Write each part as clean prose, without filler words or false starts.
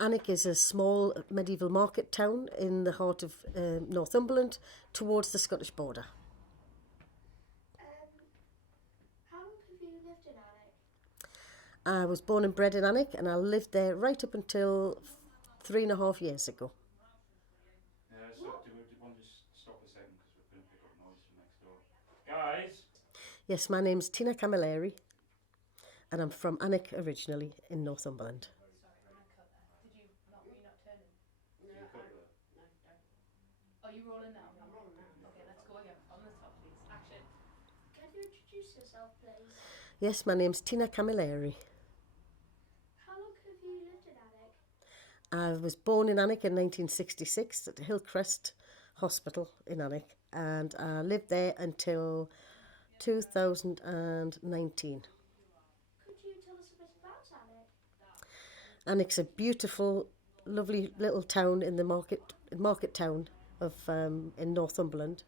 Alnwick is a small medieval market town in the heart of Northumberland towards the Scottish border. How long have you lived in Alnwick? I was born and bred in Alnwick and I lived there right up until 3.5 years ago. Do you want to just stop a second because we're going to pick up noise from next door. Guys! Yes, my name's Tina Camileri and I'm from Alnwick originally in Northumberland. Sorry, I cut there. Did you not? Were you not turning? No, you cut there. No, don't. Are you rolling now? I'm rolling now. Okay, let's go again. On the top, please. Action. Can you introduce yourself, please? Yes, my name's Tina Camileri. How long have you lived in Alnwick? I was born in Alnwick in 1966 at Hillcrest Hospital in Alnwick and I lived there until 2019. Could you tell us a bit about Alnwick? Alnwick's a beautiful, lovely little town in the market town of in Northumberland,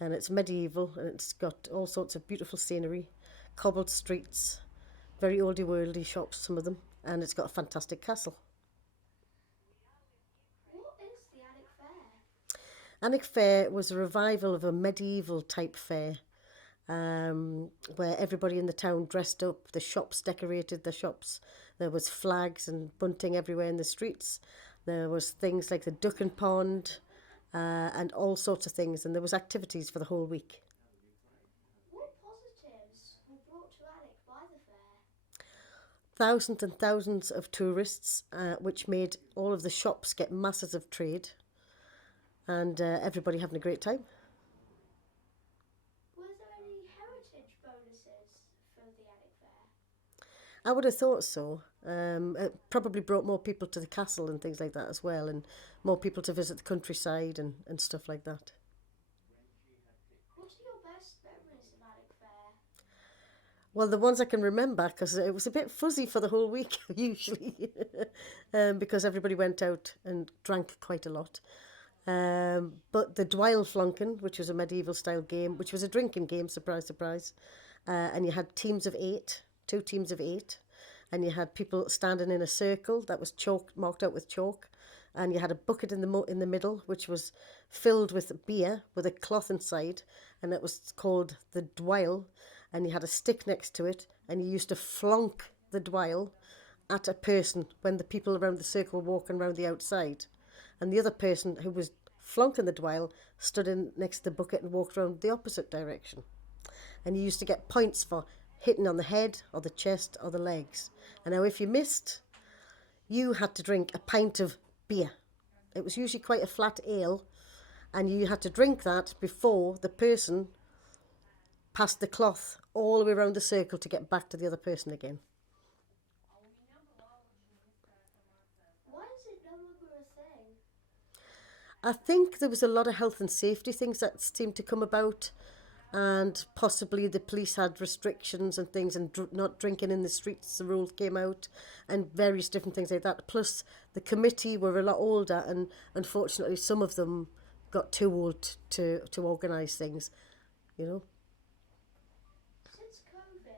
and it's medieval and it's got all sorts of beautiful scenery, cobbled streets, very oldie worldy shops, some of them, and it's got a fantastic castle. What is the Alnwick Fair? Alnwick Fair was a revival of a medieval type fair, where everybody in the town dressed up, the shops decorated the shops, there was flags and bunting everywhere in the streets, there was things like the duck and pond, and all sorts of things, and there was activities for the whole week. What positives were brought to Alnwick by the fair? Thousands and thousands of tourists, which made all of the shops get masses of trade, and everybody having a great time. Were there any heritage bonuses for the Alnwick Fair? I would have thought so. It probably brought more people to the castle and things like that as well, and more people to visit the countryside and stuff like that. What are your best memories of Alnwick Fair? Well, the ones I can remember, because it was a bit fuzzy for the whole week, usually, because everybody went out and drank quite a lot. But the Dwyle Flunken, which was a medieval style game, which was a drinking game, surprise, surprise, and you had teams of 8, 2 teams of 8, and you had people standing in a circle that was marked out with chalk, and you had a bucket in the middle, which was filled with beer with a cloth inside, and it was called the Dwyle, and you had a stick next to it, and you used to flunk the Dwyle at a person when the people around the circle were walking around the outside, and the other person who was flunking the Dwyle stood in next to the bucket and walked around the opposite direction, and you used to get points for hitting on the head or the chest or the legs. And now if you missed, you had to drink a pint of beer. It was usually quite a flat ale, and you had to drink that before the person passed the cloth all the way around the circle to get back to the other person again. Why is it no longer a thing? I think there was a lot of health and safety things that seemed to come about, and possibly the police had restrictions and things, and not drinking in the streets, the rules came out, and various different things like that. Plus the committee were a lot older, and unfortunately some of them got too old to organise things, you know. Since COVID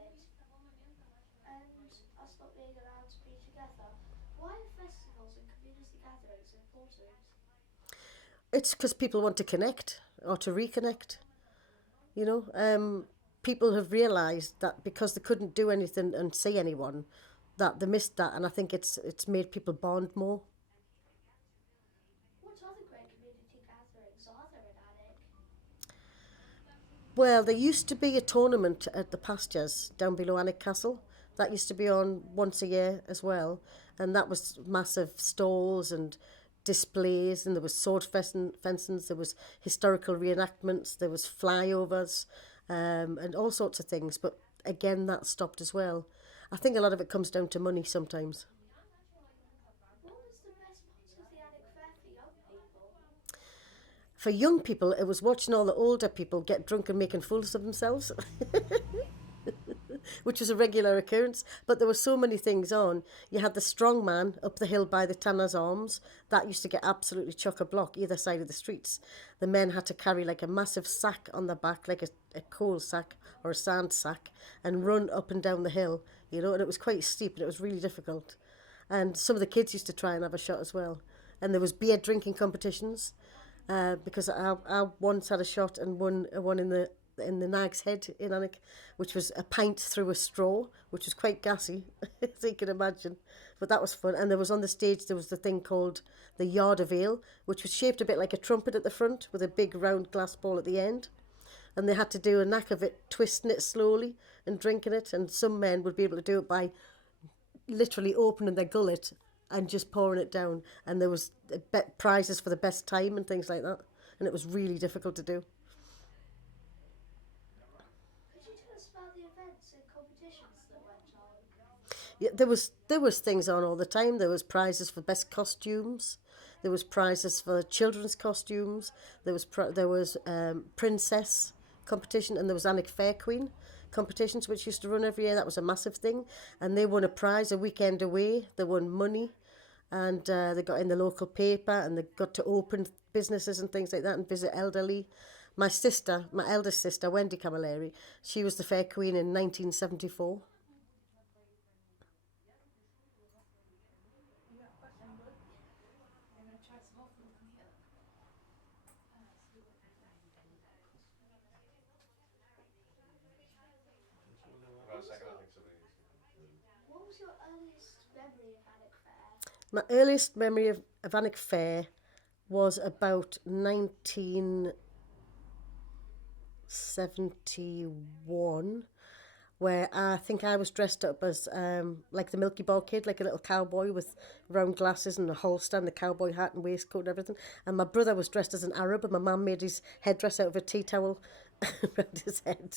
and us not being allowed to be together, why are festivals and community gatherings important? It's because people want to connect or to reconnect. You know, people have realised that because they couldn't do anything and see anyone, that they missed that, and I think it's made people bond more. What other great community gatherings are there in Alnwick? Well, there used to be a tournament at the pastures down below Alnwick Castle. That used to be on once a year as well, and that was massive stalls and displays, and there was sword fencings, there was historical reenactments, there was flyovers, and all sorts of things. But again, that stopped as well. I think a lot of it comes down to money sometimes. What was the best part of the Alnwick Fair for young people? For young people, it was watching all the older people get drunk and making fools of themselves. Which was a regular occurrence, but there were so many things on. You had the strong man up the hill by the Tanner's Arms. That used to get absolutely chock-a-block either side of the streets. The men had to carry like a massive sack on their back, like a coal sack or a sand sack, and run up and down the hill, you know, and it was quite steep and it was really difficult. And some of the kids used to try and have a shot as well. And there was beer drinking competitions, because I once had a shot and won one in the Nag's Head in Alnwick, which was a pint through a straw, which was quite gassy, as you can imagine. But that was fun. And there was on the stage, there was the thing called the Yard of Ale, which was shaped a bit like a trumpet at the front with a big round glass ball at the end. And they had to do a knack of it, twisting it slowly and drinking it. And some men would be able to do it by literally opening their gullet and just pouring it down. And there was prizes for the best time and things like that. And it was really difficult to do. Could you tell us about the events and competitions that went on? Yeah, there was things on all the time. There was prizes for best costumes. There was prizes for children's costumes. There was princess competition, and there was Alnwick Fair Queen competitions, which used to run every year. That was a massive thing, and they won a prize a weekend away. They won money, and they got in the local paper, and they got to open businesses and things like that, and visit elderly. My sister, my eldest sister, Wendy Camileri, she was the Fair Queen in 1974. You got a question, bud? I'm gonna try some more from here. About a second, I think somebody needs to. What was your earliest memory of Alnwick Fair? My earliest memory of Alnwick Fair was about 1971, where I think I was dressed up as like the Milky Bar Kid, like a little cowboy with round glasses and a holster and the cowboy hat and waistcoat and everything. And my brother was dressed as an Arab, and my mum made his headdress out of a tea towel around his head.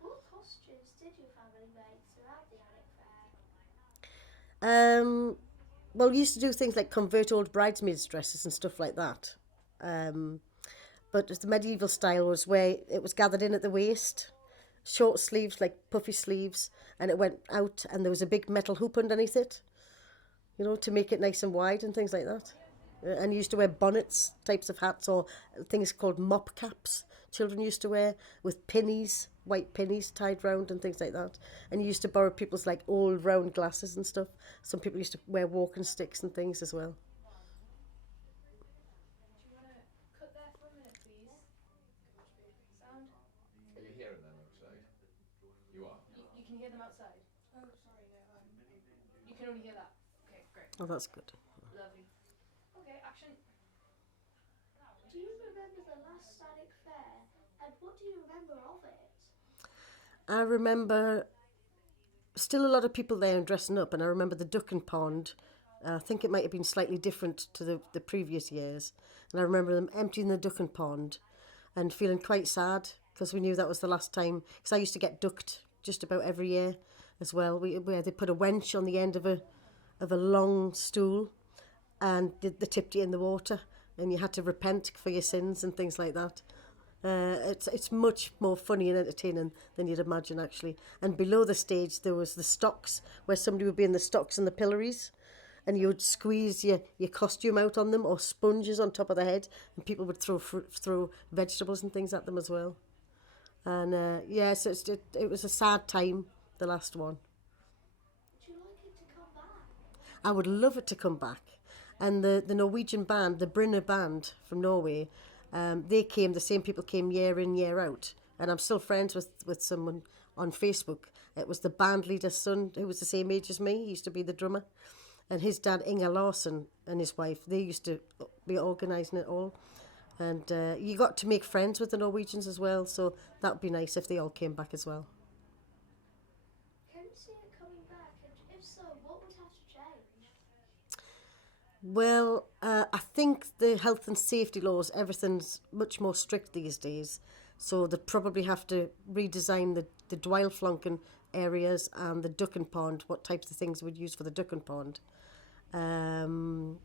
What costumes did your family make throughout the Alnwick Fair? Well, we used to do things like convert old bridesmaids' dresses and stuff like that. Um, but the medieval style was where it was gathered in at the waist, short sleeves, like puffy sleeves, and it went out, and there was a big metal hoop underneath it, you know, to make it nice and wide and things like that. And you used to wear bonnets, types of hats, or things called mop caps. Children used to wear with pinnies, white pinnies tied round and things like that. And you used to borrow people's like old round glasses and stuff. Some people used to wear walking sticks and things as well. Do you wanna cut there for a minute, please? Sound? Are you hearing them outside? You are. You can hear them outside. Oh, sorry, no. You can only hear that. Okay, great, Oh, that's good. lovely. Okay, action. Do you remember the last Alnwick Fair, and what do you remember of it? I remember still a lot of people there and dressing up, and I remember the duck and pond. I think it might have been slightly different to the previous years. And I remember them emptying the duck and pond and feeling quite sad because we knew that was the last time. Because I used to get ducked just about every year as well. Where they put a wench on the end of a long stool, and they tipped you in the water, and you had to repent for your sins and things like that. It's much more funny and entertaining than you'd imagine, actually. And below the stage there was the stocks, where somebody would be in the stocks and the pillories, and you would squeeze your costume out on them, or sponges on top of the head, and people would throw vegetables and things at them as well. And so it was a sad time, the last one. Would you like it to come back? I would love it to come back. And the Norwegian band, the Brinner band from Norway, the same people came year in, year out. And I'm still friends with someone on Facebook. It was the band leader's son, who was the same age as me. He used to be the drummer. And his dad, Inga Larson, and his wife, they used to be organising it all. And you got to make friends with the Norwegians as well. So that would be nice if they all came back as well. Can you see it coming back, and if so, what would have to change? Well, I think the health and safety laws, everything's much more strict these days. So they'd probably have to redesign the Dwylflunken areas and the duck and pond, what types of things we'd use for the duck and pond. And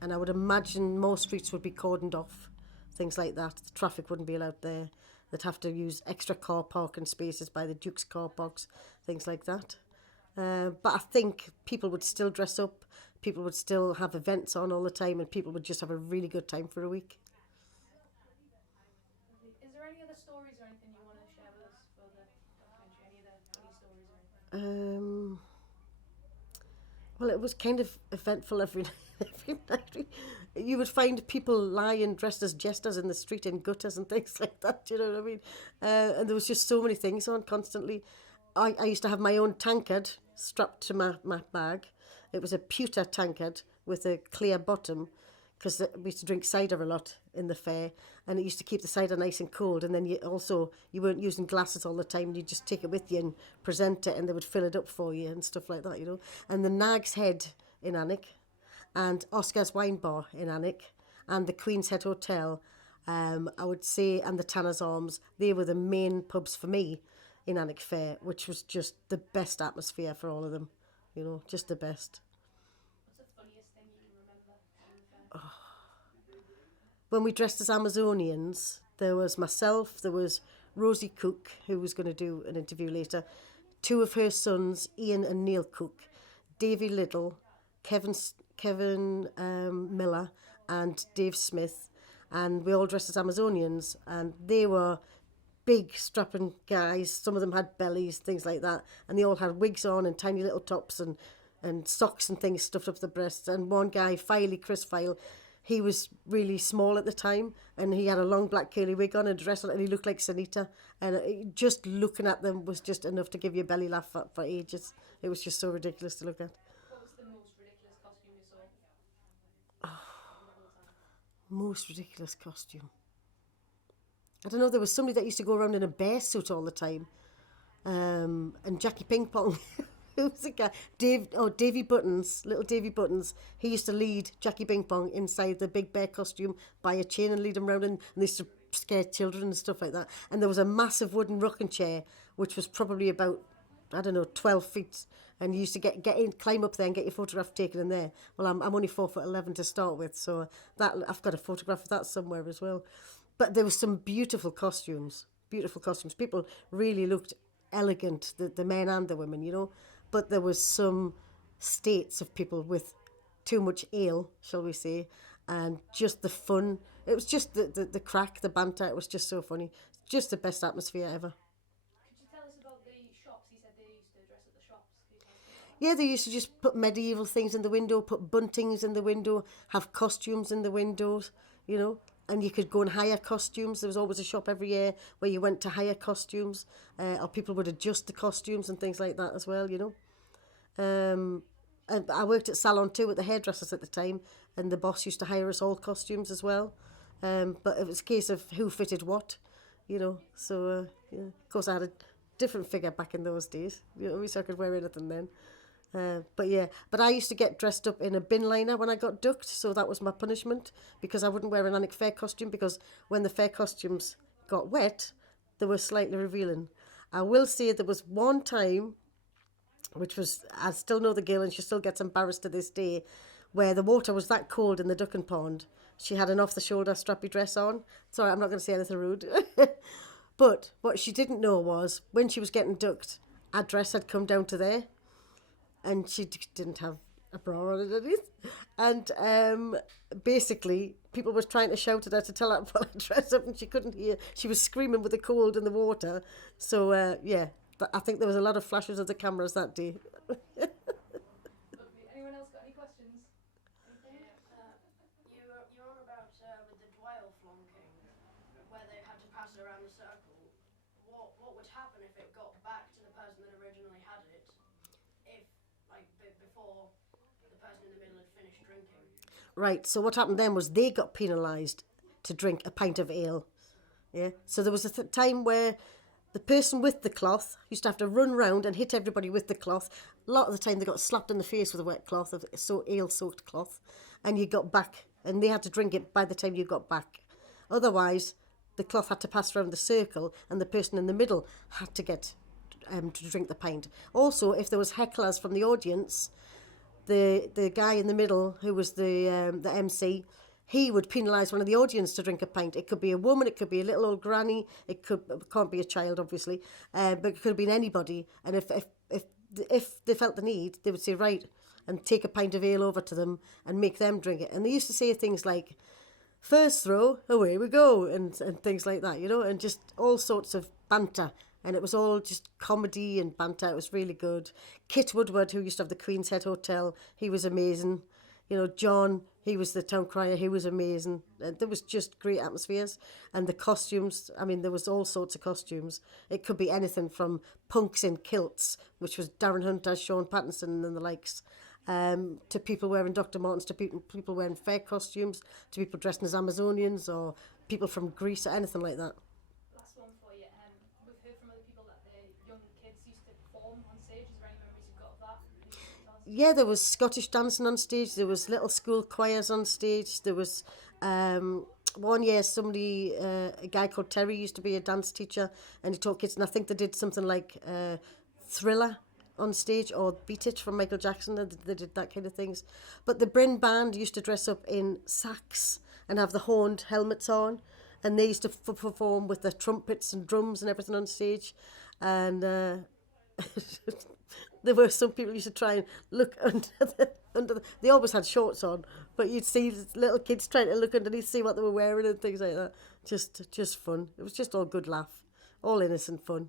I would imagine more streets would be cordoned off, things like that. The traffic wouldn't be allowed there. They'd have to use extra car parking spaces by the Duke's car parks, things like that. But I think people would still dress up, people would still have events on all the time, and people would just have a really good time for a week. Is there any other stories or anything you want to share with us for the documentary? Any other funny stories or anything? Well, it was kind of eventful every every night. You would find people lying dressed as jesters in the street in gutters and things like that. You know what I mean? And there was just so many things on constantly. I used to have my own tankard strapped to my bag. It was a pewter tankard with a clear bottom because we used to drink cider a lot in the fair, and it used to keep the cider nice and cold. And then you weren't using glasses all the time. You just take it with you and present it, and they would fill it up for you and stuff like that, you know. And the Nag's Head in Alnwick, and Oscar's Wine Bar in Alnwick, and the Queen's Head Hotel, I would say, and the Tanner's Arms. They were the main pubs for me in Alnwick Fair, which was just the best atmosphere for all of them. You know, just the best. What's the funniest thing you can remember from the fair? When we dressed as Amazonians, there was myself, there was Rosie Cook, who was going to do an interview later, two of her sons, Ian and Neil Cook, Davy Little, Kevin Miller, and Dave Smith, and we all dressed as Amazonians, and they were big strapping guys. Some of them had bellies, things like that, and they all had wigs on and tiny little tops and socks and things stuffed up the breasts. And one guy, Chris File, he was really small at the time, and he had a long black curly wig on and a dress on, and he looked like Sanita. And just looking at them was just enough to give you a belly laugh for ages. It was just so ridiculous to look at. What was the most ridiculous costume you saw? Most ridiculous costume. I don't know, there was somebody that used to go around in a bear suit all the time. And Jackie Ping Pong. Who was the guy? Davy Buttons, little Davy Buttons. He used to lead Jackie Ping Pong inside the big bear costume by a chain and lead him around, and they used to scare children and stuff like that. And there was a massive wooden rocking chair, which was probably about, 12 feet. And you used to get in, climb up there and get your photograph taken in there. Well, I'm only 4'11" to start with, so that I've got a photograph of that somewhere as well. But there were some beautiful costumes. People really looked elegant, the men and the women, you know. But there was some states of people with too much ale, shall we say, and just the fun. It was just the crack, the banter. It was just so funny. Just the best atmosphere ever. Could you tell us about the shops? You said they used to dress at the shops. Could you tell us about Yeah, they used to just put medieval things in the window, put buntings in the window, have costumes in the windows, you know. And you could go and hire costumes. There was always a shop every year where you went to hire costumes, or people would adjust the costumes and things like that as well, you know. And I worked at Salon 2 with the hairdressers at the time, and the boss used to hire us all costumes as well. But it was a case of who fitted what, you know. So, yeah. Of course, I had a different figure back in those days. You know, so I could wear anything then. But I used to get dressed up in a bin liner when I got ducked, so that was my punishment, because I wouldn't wear an Alnwick Fair costume, because when the fair costumes got wet, they were slightly revealing. I will say there was one time, which was, I still know the girl and she still gets embarrassed to this day, where the water was that cold in the ducking pond. She had an off-the-shoulder strappy dress on. Sorry, I'm not going to say anything rude. But what she didn't know was, when she was getting ducked, our dress had come down to there. And she didn't have a bra on underneath. And basically, people were trying to shout at her to tell her to pull her dress up, and she couldn't hear. She was screaming with the cold in the water. So, I think there was a lot of flashes of the cameras that day. Lovely. Anyone else got any questions? Anything? You're on about with the Dwyle flonking, where they had to pass it around the circle. What would happen if it got back to the person that originally had it? If, before the person in the middle had finished drinking. Right, so what happened then was they got penalised to drink a pint of ale. Yeah, so there was a time where the person with the cloth used to have to run round and hit everybody with the cloth. A lot of the time they got slapped in the face with a wet cloth, of ale-soaked cloth, and you got back, and they had to drink it by the time you got back. Otherwise, the cloth had to pass around the circle, and the person in the middle had to get to drink the pint. Also, if there was hecklers from the audience, the guy in the middle, who was the MC, he would penalise one of the audience to drink a pint. It could be a woman, it could be a little old granny, it can't be a child, obviously, but it could have been anybody. And if they felt the need, they would say, right, and take a pint of ale over to them and make them drink it. And they used to say things like, first throw, away we go, and things like that, you know, and just all sorts of banter and it was all just comedy and banter. It was really good. Kit Woodward, who used to have the Queen's Head Hotel, he was amazing. You know, John, he was the town crier, he was amazing. There was just great atmospheres. And the costumes, I mean, there was all sorts of costumes. It could be anything from punks in kilts, which was Darren Hunter, Sean Pattinson and the likes, to people wearing Dr. Martens, to people wearing fair costumes, to people dressed as Amazonians or people from Greece or anything like that. Last one for you. We've heard from other people that the young kids used to perform on stage. Is there any memories you've got of that? Yeah, there was Scottish dancing on stage. There was little school choirs on stage. There was one year somebody, a guy called Terry used to be a dance teacher, and he taught kids. And I think they did something like Thriller on stage or Beat It from Michael Jackson. They did that kind of things. But the Bryn Band used to dress up in sacks and have the horned helmets on, and they used to perform with the trumpets and drums and everything on stage. And there were some people who used to try and look they always had shorts on, but you'd see little kids trying to look underneath, see what they were wearing and things like that. Just fun. It was just all good laugh, all innocent fun.